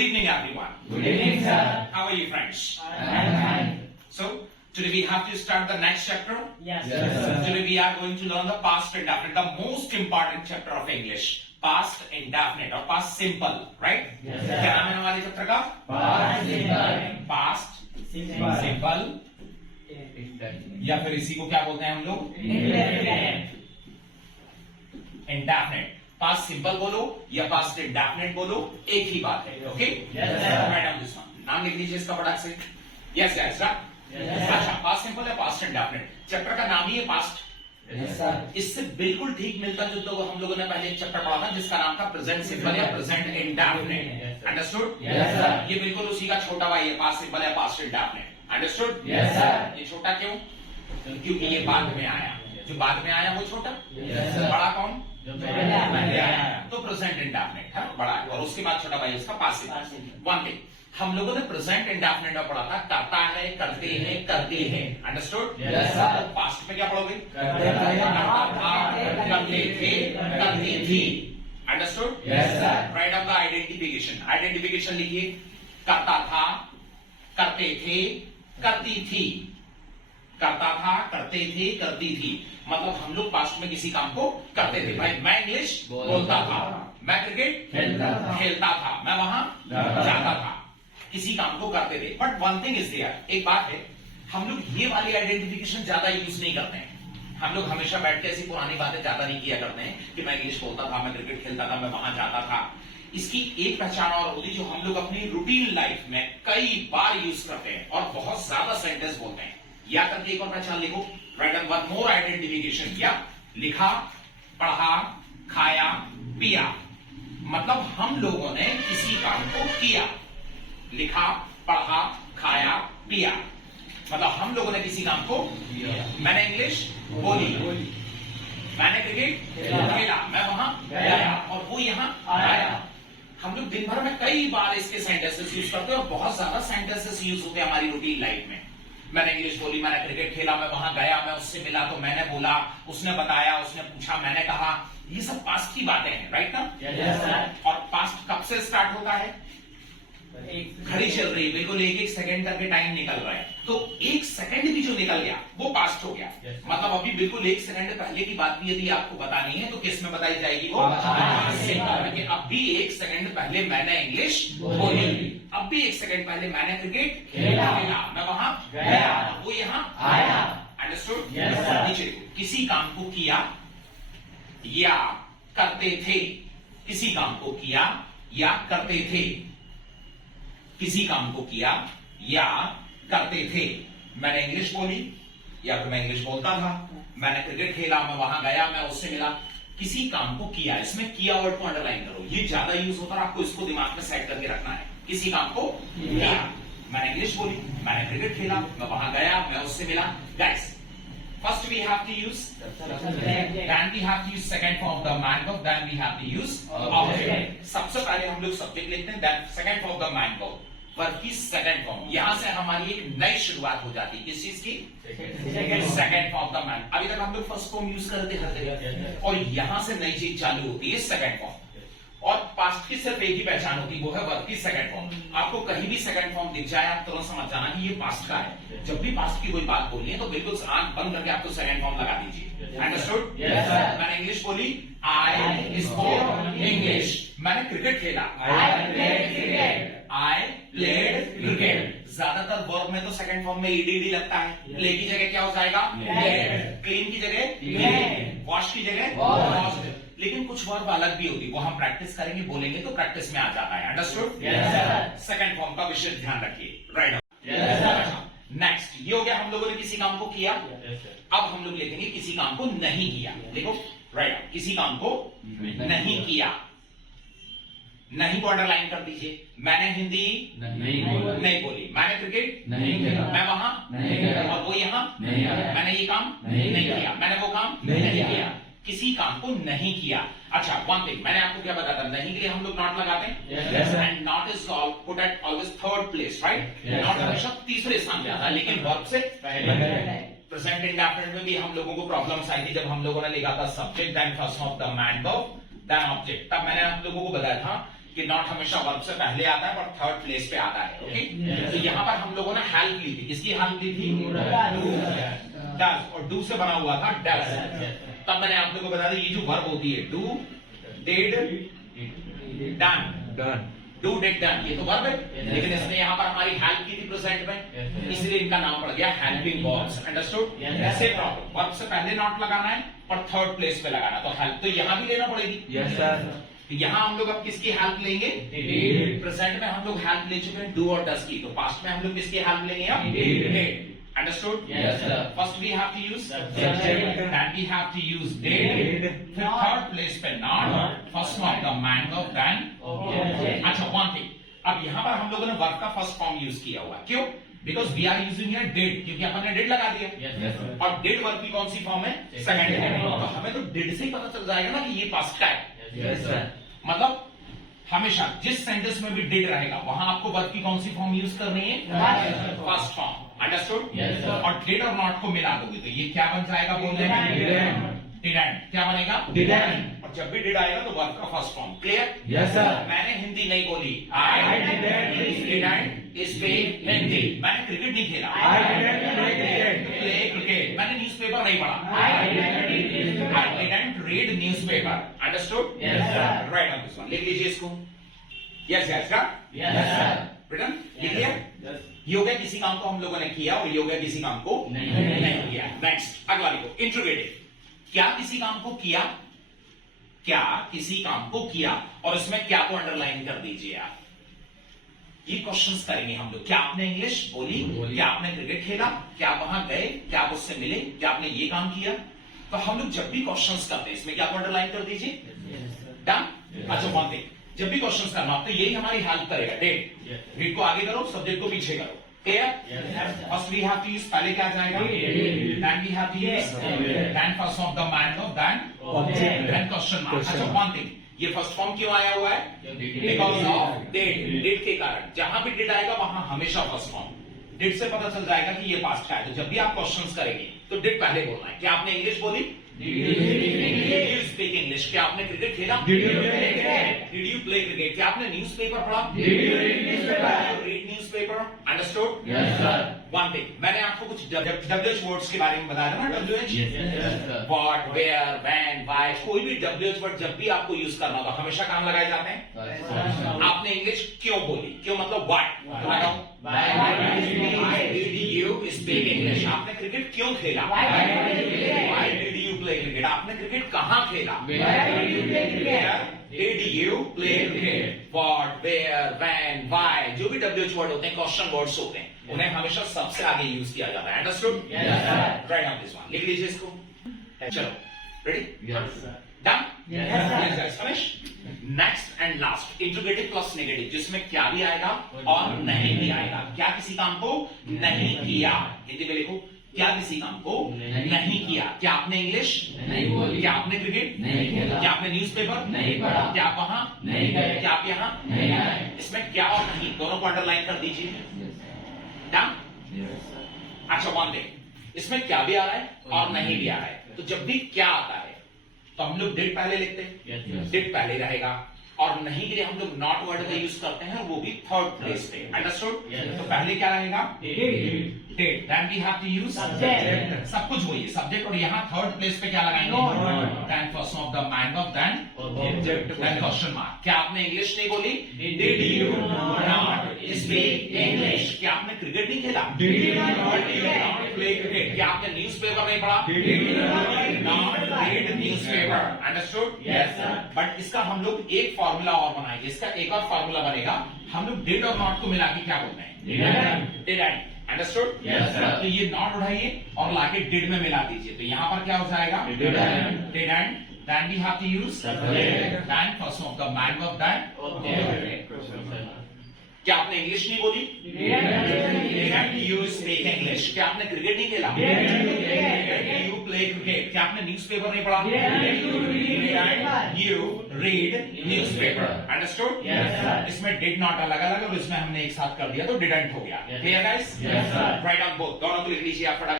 Good evening, everyone. Good evening, sir. How are you, friends? I am fine. So, today we have to start the next chapter. Yes, sir. Today we are going to learn the past indefinite, the most important chapter of English. Past indefinite or past simple, right? Yes, sir. क्या नाम है हमारे chapter का? Past simple. Past Simple. simple या फिर इसी को क्या बोलते हैं हम लोग? Indefinite. इंडेफिनिट. पास्ट सिंपल बोलो या पास्ट इंडेफिनिट बोलो, एक ही बात है. Okay? Yes, sir. Write down this one. नाम लिख लीजिए इसका फटाक से. Yes guys, right? Yes, sir. अच्छा, पास्ट सिंपल या पास्ट इंडेफिनिट. चैप्टर का नाम ही है पास्ट. Yes, sir. इससे बिल्कुल ठीक मिलता जुलता हुआ हम लोगों ने पहले एक चैप्टर पढ़ा था जिसका नाम था प्रेजेंट सिंपल या present indefinite. Understood? Yes, sir. ये बिल्कुल उसी का छोटा भाई है, पास्ट सिंपल या past indefinite. Understood? Yes, sir. ये छोटा क्यों? क्योंकि ये बाद में आया. जो बाद में आया वो छोटा. Yes, sir. बड़ा कौन? जो पहले आया. तो प्रेजेंट इंडेफिनिट है, बड़ा है. और उसके बाद छोटा भाई उसका पास्ट सिंपल. वन थिंग, हम लोगों ने प्रेजेंट इंडेफिनिट में पढ़ा था करता है, करते हैं, करते हैं. अंडरस्टूड? Yes, sir. पास्ट में क्या पढ़ोगे? करते थे. करता था, करते थे, करती थी. Understood? Yes, sir. Right of the identification. Identification लिखिए. करता था, करते थे, करती थी. करता था, करते थे, करती थी. मतलब हम लोग पास्ट में किसी काम को करते थे. भाई मैं इंग्लिश बोलता था, मैं क्रिकेट खेलता था, मैं वहां जाता था. किसी काम को करते थे. But one thing is there, एक बात है, हम लोग ये वाली आइडेंटिफिकेशन ज्यादा यूज नहीं करते हैं. हम लोग हमेशा बैठ के ऐसी पुरानी बातें ज्यादा नहीं किया करते हैं कि मैं इंग्लिश बोलता था, मैं क्रिकेट खेलता था, मैं वहां जाता था. इसकी एक पहचान और होती जो हम लोग अपनी रूटीन लाइफ में कई बार यूज करते हैं और बहुत ज्यादा सेंटेंस बोलते हैं. या करके एक और पहचान लिखो. Right and one more identification. या लिखा, पढ़ा, खाया, पिया. मतलब हम लोगों ने किसी काम को किया. लिखा, पढ़ा, खाया, पिया. मतलब हम लोगों ने किसी काम को किया. मैंने इंग्लिश बोली, मैंने क्रिकेट खेला, मैं वहां गया और वो यहां आया. हम लोग दिन भर में कई बार इसके सेंटेंसेस यूज करते हैं और बहुत ज्यादा सेंटेंसेस यूज होते हैं हमारी रूटीन लाइफ में. मैंने इंग्लिश बोली, मैंने क्रिकेट खेला, मैं वहां गया, मैं उससे मिला तो मैंने बोला, उसने बताया, उसने पूछा, मैंने कहा. ये सब पास्ट की बातें हैं. राइट ना? Yes, sir. और पास्ट कब से स्टार्ट होता है? घड़ी चल रही है, बिल्कुल एक एक सेकंड करके टाइम निकल रहा है. तो एक सेकंड भी जो निकल गया वो पास्ट हो गया. Yes. मतलब अभी बिल्कुल एक सेकंड पहले की बात भी यदि आपको बतानी है तो किस में बताई जाएगी? वो Past सिंपल. कि अब भी एक सेकंड पहले मैंने इंग्लिश बोली, अब भी एक सेकंड पहले मैंने क्रिकेट खेला, मैं वहां गया, वो यहाँ आया. अंडरस्टूड? Yes, sir. नीचे देखो. किसी काम को किया या करते थे. किसी काम को किया या करते थे. किसी काम को किया या करते थे. मैंने इंग्लिश बोली या फिर मैं इंग्लिश बोलता था. मैंने क्रिकेट खेला, मैं वहां गया, मैं उससे मिला. किसी काम को किया. इसमें किया वर्ड को अंडरलाइन करो. ये ज्यादा यूज होता है, आपको इसको दिमाग में सेट करके रखना है. किसी काम को किया. मैंने इंग्लिश बोली, मैंने क्रिकेट खेला, मैं वहां गया, मैं उससे मिला. Guys, first we have to use, then we have to use second form of the man verb, then we have to use object. सबसे पहले हम लोग सब्जेक्ट लिखते हैं, then second form of the man verb, verb की second form. यहां से हमारी एक नई शुरुआत हो जाती है. किस चीज की? Second form of the man. अभी तक हम लोग फर्स्ट फॉर्म यूज करते हर जगह और यहां से नई चीज चालू होती है सेकंड फॉर्म. और पास्ट की सिर्फ एक ही पहचान होती है, वो है वर्ब की सेकंड फॉर्म. आपको कहीं भी सेकंड फॉर्म दिख जाए आप तुरंत समझ जाना कि ये पास्ट का है. जब भी पास्ट की कोई बात बोलनी है तो बिल्कुल आंख बंद करके आपको सेकंड फॉर्म लगा दीजिए. अंडरस्टूड? Yes, sir. मैंने इंग्लिश बोली, आई स्पोक इंग्लिश. मैंने क्रिकेट खेला, आई प्लेड क्रिकेट. ज्यादातर वर्ब में तो सेकंड फॉर्म में ईडीडी लगता है. प्ले की जगह क्या हो जाएगा? क्लीन की जगह क्लीन, वॉश की जगह वॉश. लेकिन कुछ वर्ब अलग भी होती है, वो हम प्रैक्टिस करेंगे, बोलेंगे तो प्रैक्टिस में आ जाता है. अंडरस्टूड? सेकंड फॉर्म का विशेष ध्यान रखिए. राइट. नेक्स्ट, ये हो गया हम लोगों ने किसी काम को किया. अब हम लोग लिखेंगे किसी काम को नहीं किया. देखो, राइट. किसी काम को नहीं किया. नहीं को अंडरलाइन कर दीजिए. मैंने हिंदी नहीं बोली. मैंने क्रिकेट नहीं खेला. मैं वहां नहीं गया. और वो यहाँ नहीं आया. मैंने ये काम नहीं किया. मैंने वो काम नहीं किया. किसी काम को नहीं किया. अच्छा, वन थिंग, मैंने आपको क्या बताया था? नहीं के लिए हम लोग नॉट लगाते हैं. Yes, sir. And not is put at always third place. Right? Yes, not sir. हमेशा तीसरे स्थान पे आता है, लेकिन वर्ब से पहले. प्रेजेंट इंडेफिनिट में भी हम लोगों को प्रॉब्लम्स आई थी जब हम लोगों ने लिखा था subject then first of the main verb then object. तब मैंने आप लोगों को बताया था कि नॉट हमेशा वर्ब से पहले आता है पर थर्ड प्लेस पे आता है। ओके, तो यहां पर हम लोगों ने हेल्प ली थी, किसकी हेल्प ली थी? डज, और डू से बना हुआ था डज। तब मैंने आप लोगों को बताया ये जो वर्ब होती है do, did, done, do, did, done, ये तो वर्ब है, लेकिन इसने यहाँ पर हमारी हेल्प की थी प्रेजेंट में, इसलिए इनका नाम पड़ गया हेल्पिंग वर्ब्स। अंडरस्टूड? ऐसे प्रॉब्लम वर्ब से पहले नॉट लगाना है पर थर्ड प्लेस पे लगाना, तो हेल्प तो यहाँ भी लेना पड़ेगी। Yes sir. यहाँ हम लोग अब किसकी हेल्प लेंगे? प्रेजेंट में हम लोग हेल्प ले चुके हैं डू और डज की, तो पास्ट में हम लोग किसकी हेल्प लेंगे? अब did. Understood? Yes, sir. First we have to use Subject. then we have to use did, फिर third place पे not, first of the mango, then अच्छा one thing, अब यहाँ पर हम लोगों ने वर्ब का फर्स्ट फॉर्म यूज किया हुआ है, क्यों? Because we are using here did, क्योंकि अपन ने डिड लगा दिया। Yes, sir. और डिड वर्ब की कौन सी फॉर्म है? सेकंड है, तो हमें तो डिड से ही पता चल जाएगा ना कि ये पास्ट का है। Yes, sir. मतलब हमेशा जिस सेंटेंस में भी डिड रहेगा वहां आपको वर्ब की कौन सी फॉर्म यूज करनी है? First form. Understood? Yes, sir. और डिड और नॉट को मिला दोगे तो ये क्या बन जाएगा? बोलने में डिडंट। क्या बनेगा? Didn't. और जब भी डिड आएगा तो वर्ब का first form. Clear? Yes, sir. मैंने हिंदी नहीं बोली, I didn't. Didn't speak Hindi. मैंने क्रिकेट नहीं खेला, I didn't play cricket. Play cricket. मैंने न्यूज़पेपर नहीं पढ़ा, I didn't. I didn't read newspaper. Understood? Yes, sir. Right on this one. लिख लीजिए इसको। Yes, yes, sir. Yes, sir. Written? लिख लिया? ये हो गया किसी काम को हम लोगों ने किया और ये हो गया किसी काम को नहीं किया। नेक्स्ट अगला लिखो, इंट्रोगेटिव। क्या किसी काम को किया? क्या किसी काम को किया और इसमें क्या को अंडरलाइन कर दीजिए आप। ये क्वेश्चंस करेंगे हम लोग। क्या आपने इंग्लिश बोली? क्या आपने क्रिकेट खेला? क्या आप वहां गए? क्या आप उससे मिले? क्या आपने ये काम किया? तो हम लोग जब भी क्वेश्चंस करते हैं इसमें क्या को अंडरलाइन कर दीजिए। डन? अच्छा वन थिंग, जब भी क्वेश्चंस करना तो यही हमारी हेल्प करेगा। डेट, रीड को आगे करो, सब्जेक्ट को पीछे करो। Clear? First we have to use, पहले क्या जाएगा? Then we have to use, then first of the mango, then question mark. अच्छा वन थिंग, ये फर्स्ट फॉर्म क्यों आया हुआ है? Because of date. डेट के कारण जहां भी डेट आएगा वहां हमेशा फर्स्ट फॉर्म। डेट से पता चल जाएगा कि ये पास्ट का है, तो जब भी आप क्वेश्चंस करेंगे तो डेट पहले बोलना है। क्या आपने इंग्लिश बोली? Did you speak English? क्या आपने क्रिकेट खेला? Did you play cricket? क्या आपने न्यूज़पेपर पढ़ा? Did you read newspaper? Understood? Yes, sir. One thing, मैंने आपको कुछ WH वर्ड्स के बारे में बताया था ना। WH, Yes, sir. what, where, when, why, कोई भी WH वर्ड जब भी आपको यूज करना होगा हमेशा काम लगाए जाते हैं। आपने इंग्लिश क्यों बोली? क्यों मतलब why? लगाओ। Why did you speak English? आपने क्रिकेट क्यों खेला? Why did you play cricket? आपने क्रिकेट कहाँ खेला? Where did you play cricket? What, where, when, why, जो भी WH वर्ड होते हैं क्वेश्चन वर्ड्स होते हैं, उन्हें हमेशा सबसे आगे यूज किया जाता है। Understood? Yes, sir. Right on this one, लिख लीजिए इसको। चलो, ready? Yes, sir. Done? Yes, sir. Yes, finish. Next and last, interrogative plus negative, जिसमें क्या भी आएगा और नहीं भी आएगा। क्या किसी काम को नहीं किया? हिंदी में लिखो, क्या किसी काम को नहीं किया। क्या आपने इंग्लिश नहीं बोली? क्या आपने क्रिकेट नहीं खेला? क्या आपने न्यूज़पेपर नहीं पढ़ा? क्या आप वहां नहीं गए? क्या आप यहाँ नहीं आए? इसमें क्या और नहीं दोनों को अंडरलाइन कर दीजिए। डन? Yes, sir. अच्छा वन डे, इसमें क्या भी आ रहा है और नहीं भी आ रहा है, तो जब भी क्या आता है तो हम लोग डिड पहले लिखते हैं। Yes, yes. डिड पहले रहेगा और नहीं के लिए हम लोग नॉट वर्ड का यूज करते हैं, वो भी थर्ड प्लेस पे। अंडरस्टूड? Yes. तो पहले क्या रहेगा? Did. Did, then we have to use Subject. सब कुछ वही है, सब्जेक्ट, और यहाँ थर्ड प्लेस पे क्या लगाएंगे? Not. Then first of the mango, then Object. Then question mark. क्या आपने इंग्लिश नहीं बोली? Did you not speak English? क्या आपने क्रिकेट नहीं खेला? Did you नॉट प्ले क्रिकेट? क्या आपने न्यूज़पेपर नहीं पढ़ा? Not read newspaper. Understood? Yes, sir. But इसका हम लोग एक फॉर्मूला और बनाएंगे, इसका एक और फॉर्मूला बनेगा। हम लोग डिड और नॉट को मिला के क्या बोलते हैं? Didn't. Did. Understood? Yes, sir. तो ये नॉट उठाइए और लाके डिड में मिला दीजिए, तो यहाँ पर क्या हो जाएगा? Didn't. Did and then we have to use Subject. Then first of the mango, then Object. क्या आपने इंग्लिश नहीं बोली? Didn't. You speak English? क्या आपने क्रिकेट नहीं खेला? Didn't. You play cricket? क्या आपने न्यूज़पेपर नहीं पढ़ा? You read newspaper. Understood? Yes, sir. इसमें डिड नॉट अलग अलग और इसमें हमने एक साथ कर दिया तो डिडंट हो गया। Yes. Clear guys? Yes, sir. Right on both, दोनों को लिख लीजिए आप फटाफट।